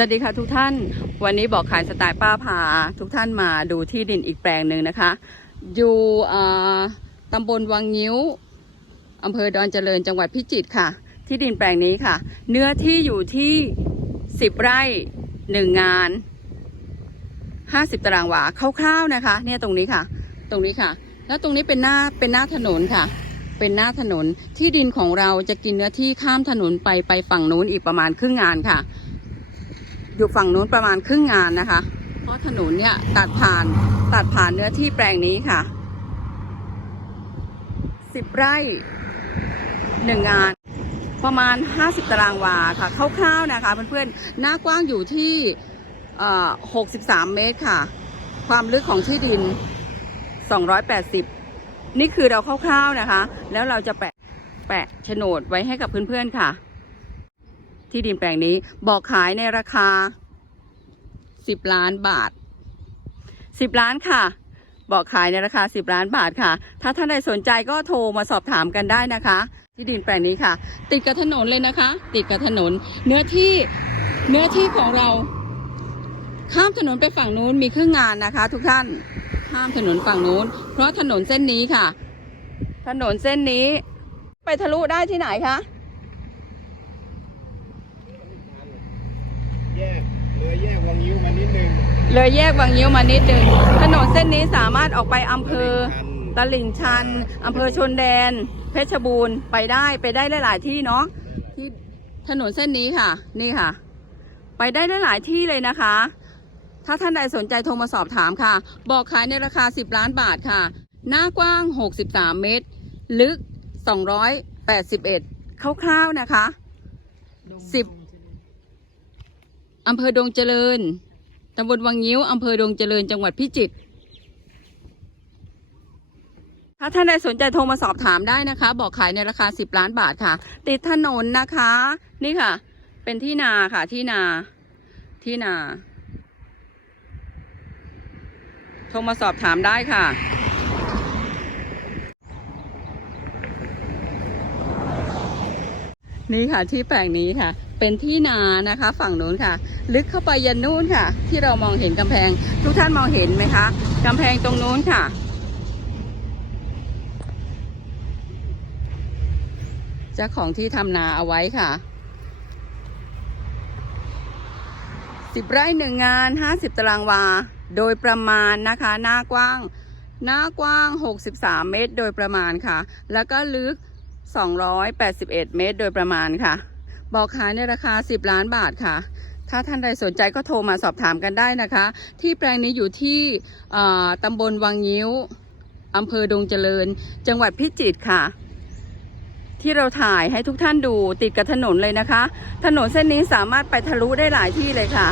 วัสดีค่ะทุกท่าน วันนี้บอกขายสไตล์ป้าพา ทุกท่านมาดูที่ดินอีกแปลงหนึ่งนะคะ อยู่อ่าตำบลวังงิ้วอำเภอดอนเจริญจังหวัดพิจิตรค่ะ ที่ดินแปลงนี้ค่ะ เนื้อที่อยู่ที่ 10 ไร่หนึ่งงาน 50 ตารางวาคร่าวๆนะคะ เนี่ยตรงนี้ค่ะ ตรงนี้ค่ะ แล้วตรงนี้เป็นหน้าเป็นหน้าถนนค่ะ เป็นหน้าถนนที่ดินของเราจะกินเนื้อที่ข้ามถนนไปไปฝั่งนู้นอีกประมาณครึ่งงานค่ะ อยู่ฝั่งนู้นประมาณครึ่งงานนะคะ เพราะถนนเนี่ยตัดผ่านตัดผ่านเนื้อที่แปลงนี้ค่ะสิบไร่หนึ่งงานประมาณ 50 ตารางวาค่ะคร่าวๆนะคะเพื่อนๆหน้ากว้างอยู่ที่ 63 เมตรค่ะ ความลึกของที่ดิน 280 นี่คือเราคร่าวๆนะคะ แล้วเราจะแปะแปะโฉนดไว้ให้กับเพื่อนๆค่ะ ที่ดินแปลงนี้บอกขายในราคา 10 ล้านบาท 10 ล้านค่ะ บอกขายในราคา 10 ล้านบาทค่ะ ถ้าท่านใดสนใจก็โทรมาสอบถามกันได้นะคะ ที่ดินแปลงนี้ค่ะ ติดกับถนนเลยนะคะ ติดกับถนน เนื้อที่เนื้อที่ของเรา ข้ามถนนไปฝั่งนู้นมีเครึ่องงานนะคะ ทุกท่านข้ามถนนฝั่งนู้น เพราะถนนเส้นนี้ค่ะ ถนนเส้นนี้ ไปทะลุได้ที่ไหนคะ แยกเลย แยกวังยิ้วมานิดนึงเลยแยกวังยิ้วมานิดนึงถนนเส้นนี้สามารถออกไปอำเภอตลิ่งชันอำเภอชนแดน เพชรบูรณ์ไปได้ไปได้หลาย ๆ ที่เนาะที่ถนนเส้นนี้ค่ะ นี่ค่ะ ไปได้หลาย ๆ ที่เลยนะคะ ถ้าท่านใดสนใจโทรมาสอบถามค่ะ บอกขายในราคา 10 ล้านบาทค่ะ หน้ากว้าง 63 เมตร ลึก 281 คร่าว ๆ นะคะสิบ อำเภอดงเจริญตำบลวังงิ้วอำเภอดงเจริญจังหวัดพิจิตรถ้าท่านใดสนใจโทรมาสอบถามได้นะคะ บอกขายในราคา 10 ล้านบาทค่ะ ติดถนนนะคะ นี่ค่ะ เป็นที่นาค่ะที่นาที่นา โทรมาสอบถามได้ค่ะนี่ค่ะที่แปลงนี้ค่ะ เป็นที่นานะคะ ฝั่งนู้นค่ะ ลึกเข้าไปยันนู้นค่ะ ที่เรามองเห็นกำแพง ทุกท่านมองเห็นไหมคะกำแพงตรงนู้นค่ะ เจ้าของที่ทำนาเอาไว้ค่ะสิบไร่หนึ่งงานห้าสิบตารางวา โดยประมาณนะคะ หน้ากว้าง หน้ากว้าง 63 เมตร โดยประมาณค่ะ แล้วก็ลึก 281 เมตร โดยประมาณค่ะ บอกขายในราคา 10 ล้านบาทค่ะ ถ้าท่านใดสนใจก็โทรมาสอบถามกันได้นะคะ ที่แปลงนี้อยู่ที่ตำบลวังยิ้วอำเภอดงเจริญ จังหวัดพิจิตรค่ะ ที่เราถ่ายให้ทุกท่านดูติดกับถนนเลยนะคะ ถนนเส้นนี้สามารถไปทะลุได้หลายที่เลยค่ะ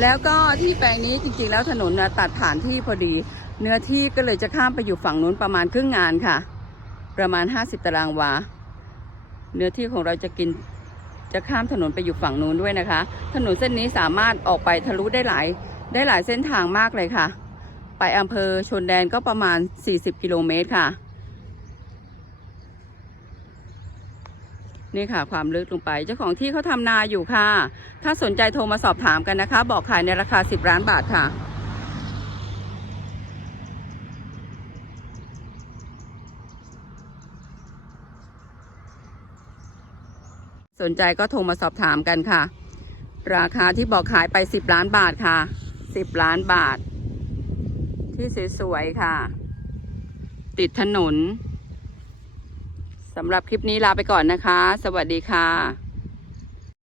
แล้วก็ที่แปลงนี้จริงๆ แล้วถนนน่ะตัดผ่านที่พอดี เนื้อที่ก็เลยจะข้ามไปอยู่ฝั่งนู้นประมาณครึ่งงานค่ะ ประมาณ 50 ตารางวา เนื้อที่ของเราจะกิน จะข้ามถนนไปอยู่ฝั่งนู้นด้วยนะคะ ถนนเส้นนี้สามารถออกไปทะลุได้หลายได้หลายเส้นทางมากเลยค่ะ ไปอำเภอชนแดนก็ประมาณ 40 กิโลเมตรค่ะ นี่ค่ะความลึกลงไป เจ้าของที่เขาทำนาอยู่ค่ะ ถ้าสนใจโทรมาสอบถามกันนะคะ บอกขายในราคา 10 ล้านบาทค่ะ สนใจก็โทรมาสอบถามกันค่ะ ราคาที่บอกขายไป 10 ล้านบาทค่ะ 10 ล้านบาท ที่สวยๆค่ะ ติดถนนสำหรับคลิปนี้ลาไปก่อนนะคะ สวัสดีค่ะ